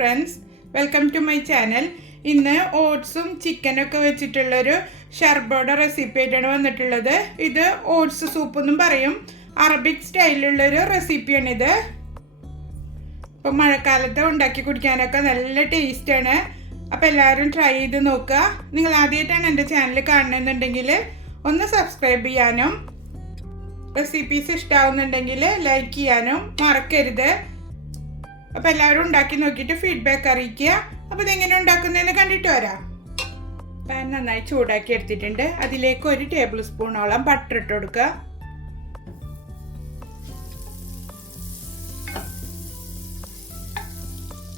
Friends, welcome to my channel. ഇന്ന് ഓട്സും ചിക്കനൊക്കെ വെച്ചിട്ടുള്ളൊരു ഷർബോയുടെ റെസിപ്പി ആയിട്ടാണ് വന്നിട്ടുള്ളത്. ഇത് ഓട്സ് സൂപ്പ് എന്നും പറയും. അറബിക് സ്റ്റൈലിലുള്ളൊരു റെസിപ്പിയാണിത്. ഇപ്പം മഴക്കാലത്ത് ഉണ്ടാക്കി കുടിക്കാനൊക്കെ നല്ല ടേസ്റ്റാണ്. അപ്പോൾ എല്ലാവരും ട്രൈ ചെയ്ത് നോക്കുക. നിങ്ങൾ ആദ്യമായിട്ടാണ് എൻ്റെ ചാനൽ കാണണമെന്നുണ്ടെങ്കിൽ ഒന്ന് സബ്സ്ക്രൈബ് ചെയ്യാനും റെസിപ്പീസ് ഇഷ്ടമാവുന്നുണ്ടെങ്കിൽ ലൈക്ക് ചെയ്യാനും മറക്കരുത്. അപ്പോൾ എല്ലാവരും ഉണ്ടാക്കി നോക്കിയിട്ട് ഫീഡ്ബാക്ക് അറിയിക്കുക. അപ്പോൾ ഇതെങ്ങനെ ഉണ്ടാക്കുന്നതെന്ന് കണ്ടിട്ട് വരാം. പാൻ നന്നായി ചൂടാക്കി എടുത്തിട്ടുണ്ട്. അതിലേക്ക് 1 ടേബിൾ സ്പൂണോളം ബട്ടർ ഇട്ട് കൊടുക്കുക.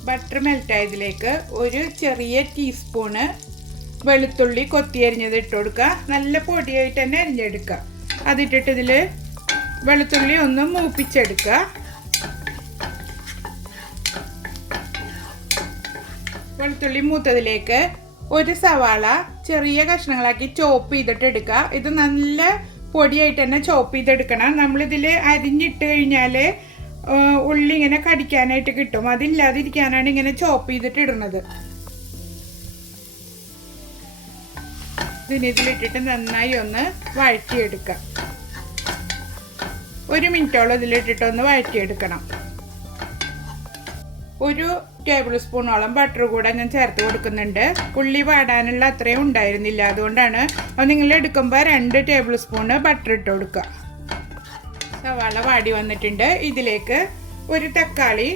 ബട്ടർ മെൽറ്റായതിലേക്ക് ഒരു ചെറിയ ടീസ്പൂണ് വെളുത്തുള്ളി കൊത്തിയരിഞ്ഞത് ഇട്ട് കൊടുക്കുക. നല്ല പൊടിയായിട്ട് തന്നെ അരിഞ്ഞെടുക്കുക. അതിട്ടിട്ട് ഇതിൽ വെളുത്തുള്ളി ഒന്ന് മൂപ്പിച്ചെടുക്കുക. വെളുത്തുള്ളി മൂത്തതിലേക്ക് ഒരു സവാള ചെറിയ കഷ്ണങ്ങളാക്കി ചോപ്പ് ചെയ്തിട്ട് എടുക്കുക. ഇത് നല്ല പൊടിയായിട്ട് തന്നെ ചോപ്പ് ചെയ്തെടുക്കണം. നമ്മളിതിൽ അരിഞ്ഞിട്ട് കഴിഞ്ഞാൽ ഉള്ളി ഇങ്ങനെ കടിക്കാനായിട്ട് കിട്ടും. അതില്ലാതിരിക്കാനാണ് ഇങ്ങനെ ചോപ്പ് ചെയ്തിട്ട് ഇടുന്നത്. ഇതിലിട്ടിട്ട് നന്നായി ഒന്ന് വഴറ്റിയെടുക്കാം. 1 മിനിറ്റോളം ഇതിലിട്ടിട്ട് ഒന്ന് വഴറ്റിയെടുക്കണം. 1 ടേബിൾ സ്പൂണോളം ബട്ടർ കൂടെ ഞാൻ ചേർത്ത് കൊടുക്കുന്നുണ്ട്. ഉള്ളി വാടാനുള്ള അത്രയും ഉണ്ടായിരുന്നില്ല, അതുകൊണ്ടാണ്. അപ്പോൾ നിങ്ങൾ എടുക്കുമ്പോൾ 2 ടേബിൾ സ്പൂണ് ബട്ടർ ഇട്ട് കൊടുക്കുക. സവാള വാടി വന്നിട്ടുണ്ട്. ഇതിലേക്ക് ഒരു തക്കാളി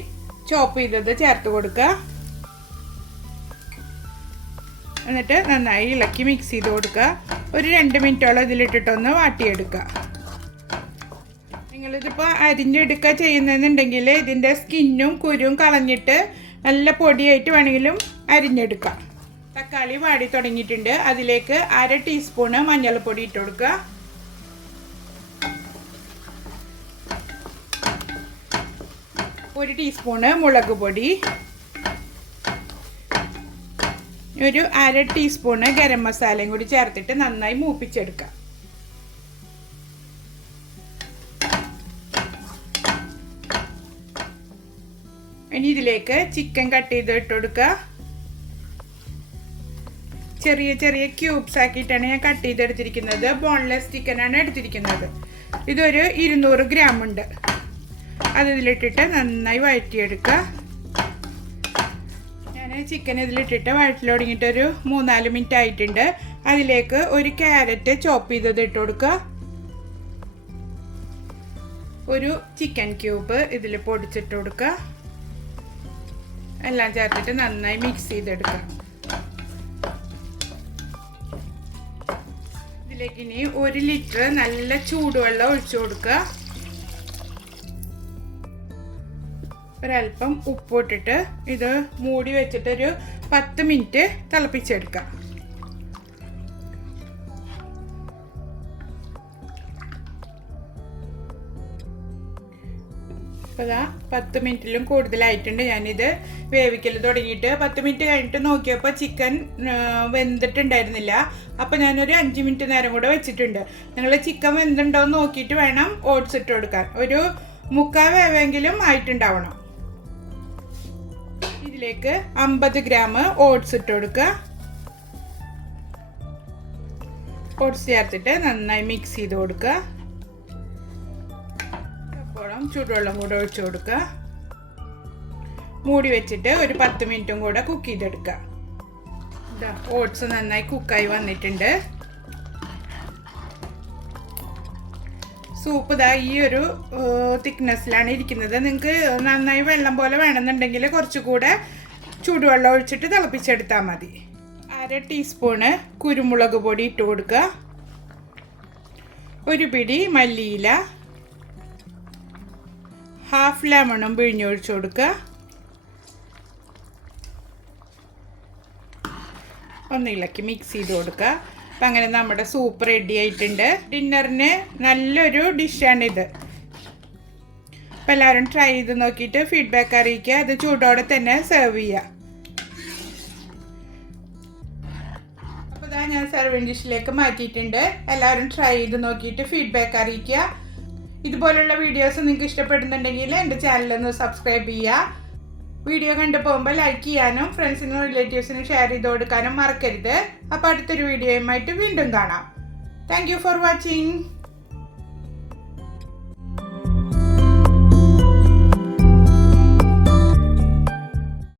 ചോപ്പ് ചെയ്തത് ചേർത്ത് കൊടുക്കുക. എന്നിട്ട് നന്നായി ഇളക്കി മിക്സ് ചെയ്ത് കൊടുക്കുക. ഒരു 2 മിനിറ്റോളം ഇതിലിട്ടിട്ടൊന്ന് വാട്ടിയെടുക്കുക. നിങ്ങളിതിപ്പോൾ അരിഞ്ഞെടുക്കുക ചെയ്യുന്നതെന്നുണ്ടെങ്കിൽ ഇതിൻ്റെ സ്കിന്നും കുരുവും കളഞ്ഞിട്ട് നല്ല പൊടിയായിട്ട് വേണമെങ്കിലും അരിഞ്ഞെടുക്കാം. തക്കാളി വാടി തുടങ്ങിയിട്ടുണ്ട്. അതിലേക്ക് 1/2 ടീസ്പൂണ് മഞ്ഞൾപ്പൊടി ഇട്ട് കൊടുക്കുക. 1 ടീസ്പൂണ് മുളക് പൊടി, ഒരു 1/2 ടീസ്പൂണ് ഗരം മസാലയും കൂടി ചേർത്തിട്ട് നന്നായി മൂപ്പിച്ചെടുക്കാം. ഇനി ഇതിലേക്ക് ചിക്കൻ കട്ട് ചെയ്ത് ഇട്ട് കൊടുക്കുക. ചെറിയ ചെറിയ ക്യൂബ്സ് ആക്കിയിട്ടാണ് ഞാൻ കട്ട് ചെയ്തെടുത്തിരിക്കുന്നത്. ബോൺലെസ് ചിക്കനാണ് എടുത്തിരിക്കുന്നത്. ഇതൊരു 200 ഗ്രാം ഉണ്ട്. അത് ഇതിലിട്ടിട്ട് നന്നായി വഴറ്റിയെടുക്കുക. ഞാൻ ചിക്കൻ ഇതിലിട്ടിട്ട് വഴറ്റിൽ തുടങ്ങിയിട്ടൊരു 3-4 മിനിറ്റ് ആയിട്ടുണ്ട്. അതിലേക്ക് ഒരു ക്യാരറ്റ് ചോപ്പ് ചെയ്തത് ഇട്ട് കൊടുക്കുക. ഒരു ചിക്കൻ ക്യൂബ് ഇതിൽ പൊടിച്ചിട്ട് കൊടുക്കുക. എല്ലാം ചേർത്തിട്ട് നന്നായി മിക്സ് ചെയ്തെടുക്കുക. ഇതിലേക്ക് ഇനി 1 ലിറ്റർ നല്ല ചൂടുവെള്ളം ഒഴിച്ചു കൊടുക്കുക. ഒരല്പം ഉപ്പ് ഇട്ടിട്ട് ഇത് മൂടി വെച്ചിട്ടൊരു 10 മിനിറ്റ് തിളപ്പിച്ചെടുക്കാം. അപ്പോൾ 10 മിനിറ്റിലും കൂടുതലായിട്ടുണ്ട്. ഞാനിത് വേവിക്കൽ തുടങ്ങിയിട്ട് 10 മിനിറ്റ് കഴിഞ്ഞിട്ട് നോക്കിയപ്പോൾ ചിക്കൻ വെന്തിട്ടുണ്ടായിരുന്നില്ല. അപ്പോൾ ഞാനൊരു 5 മിനിറ്റ് നേരം കൂടെ വെച്ചിട്ടുണ്ട്. നിങ്ങൾ ചിക്കൻ വെന്തുണ്ടോ എന്ന് നോക്കിയിട്ട് വേണം ഓട്സ് ഇട്ട് കൊടുക്കാൻ. ഒരു 3/4 വേവെങ്കിലും ആയിട്ടുണ്ടാവണം. ഇതിലേക്ക് 50 ഗ്രാം ഓട്സ് ഇട്ട് കൊടുക്കുക. ഓട്സ് ചേർത്തിട്ട് നന്നായി മിക്സ് ചെയ്ത് കൊടുക്കുക. ചൂടുവെള്ളം കൂടെ ഒഴിച്ചു കൊടുക്കുക. മൂടി വെച്ചിട്ട് ഒരു 10 മിനിറ്റും കൂടെ കുക്ക് ചെയ്തെടുക്കുക. ഓട്സ് നന്നായി കുക്കായി വന്നിട്ടുണ്ട്. സൂപ്പ് ഈ ഒരു തിക്നെസ്സിലാണ് ഇരിക്കുന്നത്. നിങ്ങൾക്ക് നന്നായി വെള്ളം പോലെ വേണമെന്നുണ്ടെങ്കിൽ കുറച്ചുകൂടെ ചൂടുവെള്ളം ഒഴിച്ചിട്ട് തിളപ്പിച്ചെടുത്താൽ മതി. 1/2 ടീസ്പൂണ് കുരുമുളക് പൊടി ഇട്ട് കൊടുക്കുക. ഒരു പിടി മല്ലിയില, 1/2 ലെമണും പിഴിഞ്ഞൊഴിച്ചു കൊടുക്കുക. ഒന്ന് ഇളക്കി മിക്സ് ചെയ്ത് കൊടുക്കുക. അപ്പം അങ്ങനെ നമ്മുടെ സൂപ്പ് റെഡി ആയിട്ടുണ്ട്. ഡിന്നറിന് നല്ലൊരു ഡിഷാണിത്. അപ്പം എല്ലാവരും ട്രൈ ചെയ്ത് നോക്കിയിട്ട് ഫീഡ്ബാക്ക് അറിയിക്കുക. അത് ചൂടോടെ തന്നെ സെർവ് ചെയ്യുക. അപ്പോൾ ഞാൻ സെർവിങ് ഡിഷിലേക്ക് മാറ്റിയിട്ടുണ്ട്. എല്ലാവരും ട്രൈ ചെയ്ത് നോക്കിയിട്ട് ഫീഡ്ബാക്ക് അറിയിക്കുക. ഇതുപോലുള്ള വീഡിയോസ് നിങ്ങൾക്ക് ഇഷ്ടപ്പെടുന്നുണ്ടെങ്കിൽ എൻ്റെ ചാനലൊന്ന് സബ്സ്ക്രൈബ് ചെയ്യുക. വീഡിയോ കണ്ടു പോകുമ്പോൾ ലൈക്ക് ചെയ്യാനും ഫ്രണ്ട്സിനും റിലേറ്റീവ്സിനും ഷെയർ ചെയ്ത് കൊടുക്കാനും മറക്കരുത്. അപ്പോൾ അടുത്തൊരു വീഡിയോയുമായിട്ട് വീണ്ടും കാണാം. Thank you for watching.